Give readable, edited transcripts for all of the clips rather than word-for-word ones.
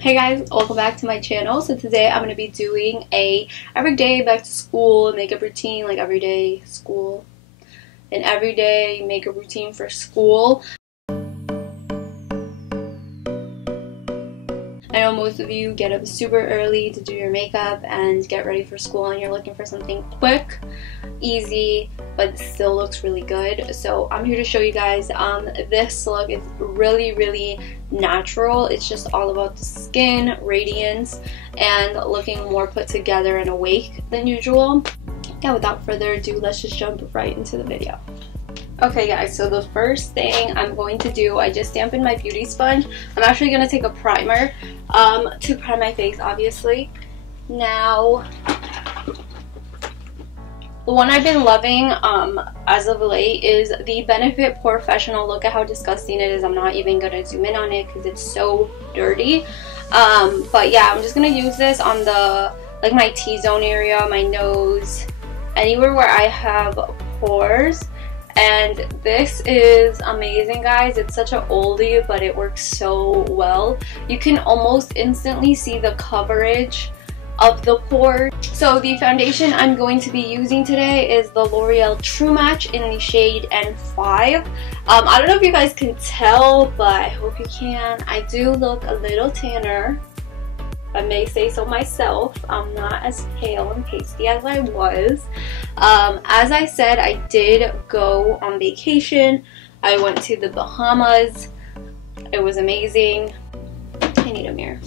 Hey guys, welcome back to my channel. So today I'm going to be doing a everyday back to school makeup routine, like everyday school, an everyday makeup routine for school. I know most of you get up super early to do your makeup and get ready for school, and you're looking for something quick, easy, but still looks really good. So I'm here to show you guys this look is really natural. It's just all about the skin, radiance, and looking more put together and awake than usual. Yeah, without further ado, let's just jump right into the video. Okay guys, so the first thing I'm going to do, I just dampened my beauty sponge. I'm actually going to take a primer to prime my face, obviously. Now, the one I've been loving as of late is the Benefit Porefessional. Look at how disgusting it is. I'm not even going to zoom in on it because it's so dirty. But yeah, I'm just going to use this on the, like, my T-zone area, my nose, anywhere where I have pores. And this is amazing, guys. It's such an oldie, but it works so well. You can almost instantly see the coverage of the pore. So the foundation I'm going to be using today is the L'Oreal True Match in the shade N5. I don't know if you guys can tell, but I hope you can. I do look a little tanner. I may say so myself. I'm not as pale and pasty as I was. As I said, I did go on vacation. I went to the Bahamas. It was amazing. I need a mirror.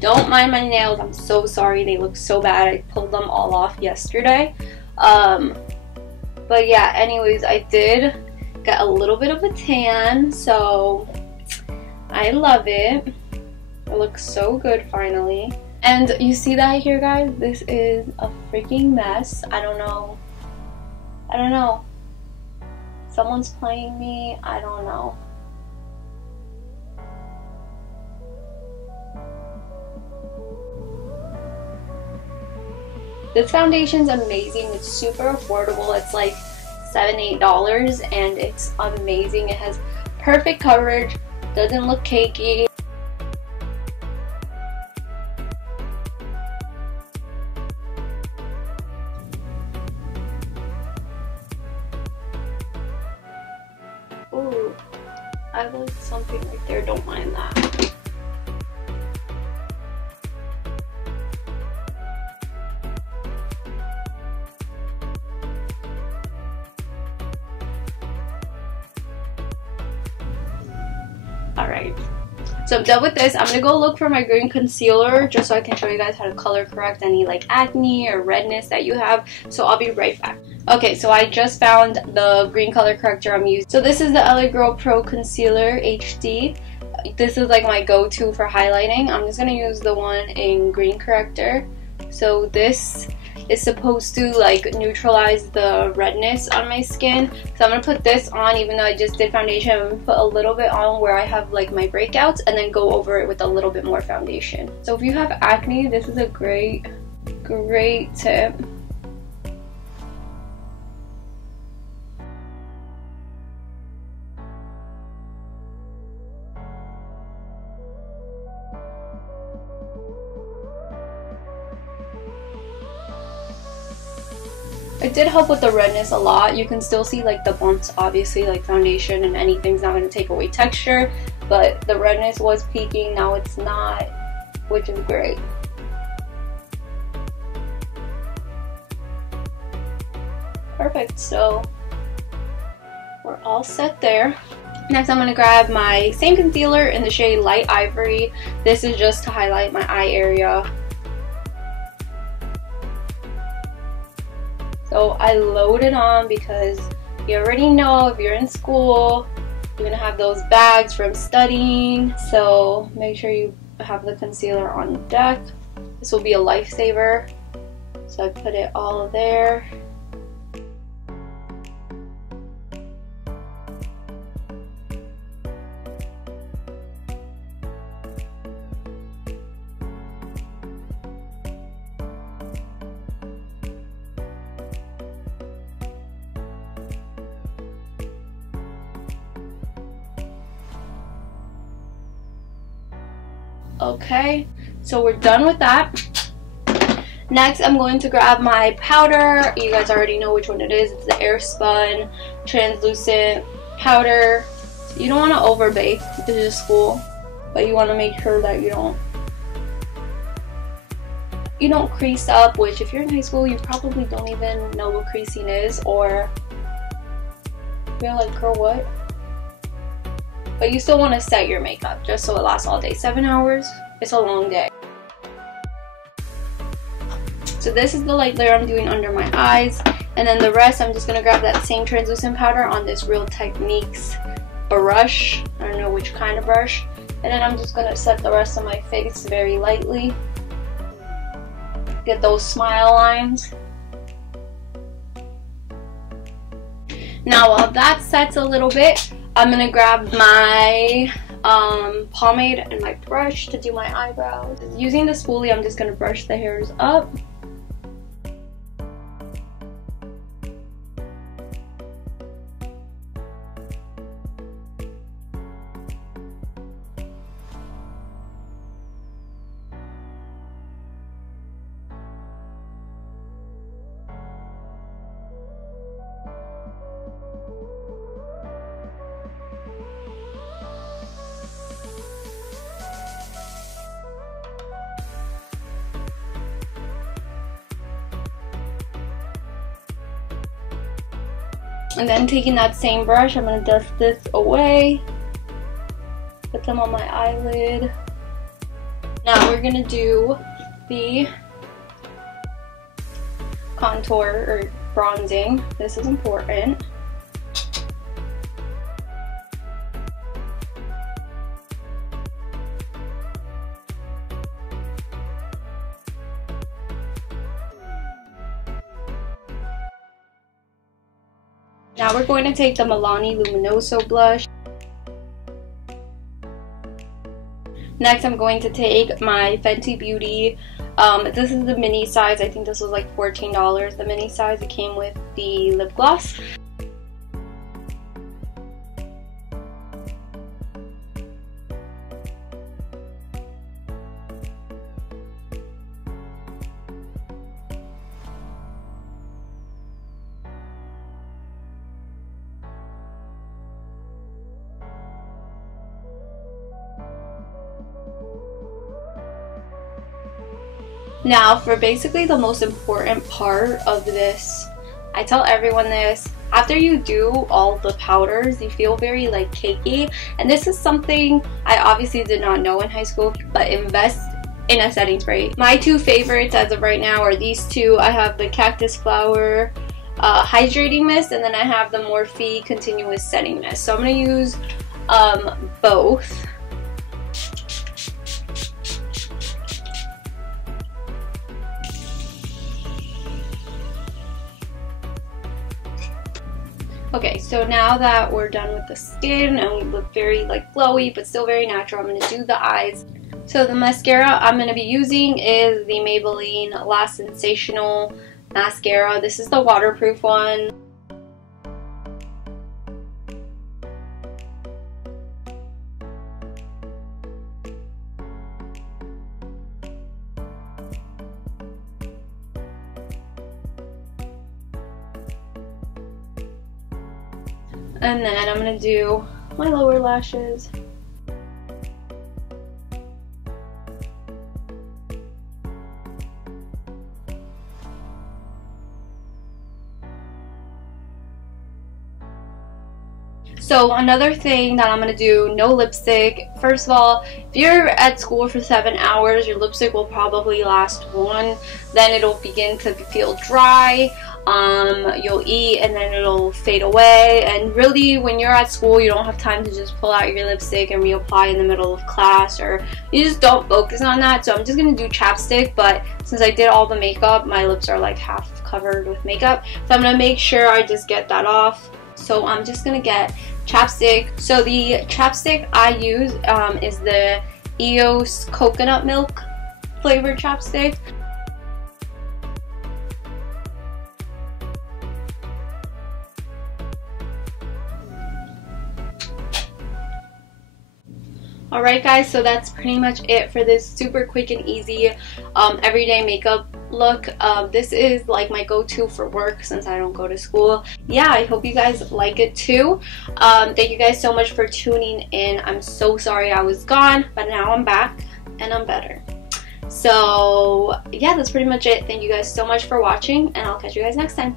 Don't mind my nails. I'm so sorry. They look so bad. I pulled them all off yesterday. But yeah, anyways, I did get a little bit of a tan, so I love it. It looks so good finally. And you see that here, guys? This is a freaking mess. I don't know. Someone's playing me. I don't know. This foundation's amazing. It's super affordable. It's like $7-8 and it's amazing. It has perfect coverage. Doesn't look cakey. Ooh, I have like something right there, don't mind that. Alright, so I'm done with this. I'm gonna go look for my green concealer just so I can show you guys how to color correct any like acne or redness that you have. So I'll be right back. Okay, so I just found the green color corrector I'm using. So this is the LA Girl Pro Concealer HD. This is like my go-to for highlighting. I'm just gonna use the one in green corrector. So this is supposed to like neutralize the redness on my skin. So I'm gonna put this on, even though I just did foundation. I'm gonna put a little bit on where I have like my breakouts and then go over it with a little bit more foundation. So if you have acne, this is a great tip. It did help with the redness a lot. You can still see like the bumps, obviously, like foundation and anything's not going to take away texture, but the redness was peaking. Now it's not, which is great. Perfect, so we're all set there. Next, I'm going to grab my same concealer in the shade Light Ivory. This is just to highlight my eye area. So I load it on because you already know if you're in school, you're going to have those bags from studying. So make sure you have the concealer on deck. This will be a lifesaver. So I put it all there. Okay, so we're done with that. Next, I'm going to grab my powder. You guys already know which one it is. It's the airspun translucent powder. You don't want to overbake. This is school, but you want to make sure that you don't crease up, which if you're in high school, you probably don't even know what creasing is, or you're like, girl, what? But you still want to set your makeup just so it lasts all day. 7 hours, it's a long day. So this is the light layer I'm doing under my eyes, and then the rest I'm just going to grab that same translucent powder on this Real Techniques brush. I don't know which kind of brush. And then I'm just going to set the rest of my face very lightly. Get those smile lines. Now while that sets a little bit, I'm going to grab my pomade and my brush to do my eyebrows. Using the spoolie, I'm just going to brush the hairs up. And then taking that same brush, I'm going to dust this away. Put them on my eyelid. Now we're going to do the contour or bronzing. This is important. Now we're going to take the Milani Luminoso blush. Next I'm going to take my Fenty Beauty. This is the mini size. I think this was like $14, the mini size. It came with the lip gloss. Now for basically the most important part of this, I tell everyone this, after you do all the powders, you feel very like cakey, and this is something I obviously did not know in high school, but invest in a setting spray. My two favorites as of right now are these two. I have the Cactus Flower Hydrating Mist, and then I have the Morphe Continuous Setting Mist. So I'm going to use both. Okay, so now that we're done with the skin and we look very like glowy but still very natural, I'm going to do the eyes. So the mascara I'm going to be using is the Maybelline Lash Sensational Mascara. This is the waterproof one. And then I'm going to do my lower lashes. So another thing that I'm going to do, no lipstick. First of all, if you're at school for 7 hours, your lipstick will probably last 1. Then it'll begin to feel dry. You'll eat and then it'll fade away, and really when you're at school you don't have time to just pull out your lipstick and reapply in the middle of class, or you just don't focus on that. So I'm just gonna do chapstick, but since I did all the makeup, my lips are like half covered with makeup, so I'm gonna make sure I just get that off. So I'm just gonna get chapstick. So the chapstick I use is the EOS coconut milk flavored chapstick. Alright guys, so that's pretty much it for this super quick and easy everyday makeup look. This is like my go-to for work since I don't go to school. Yeah, I hope you guys like it too. Thank you guys so much for tuning in. I'm so sorry I was gone, but now I'm back and I'm better. So yeah, that's pretty much it. Thank you guys so much for watching, and I'll catch you guys next time.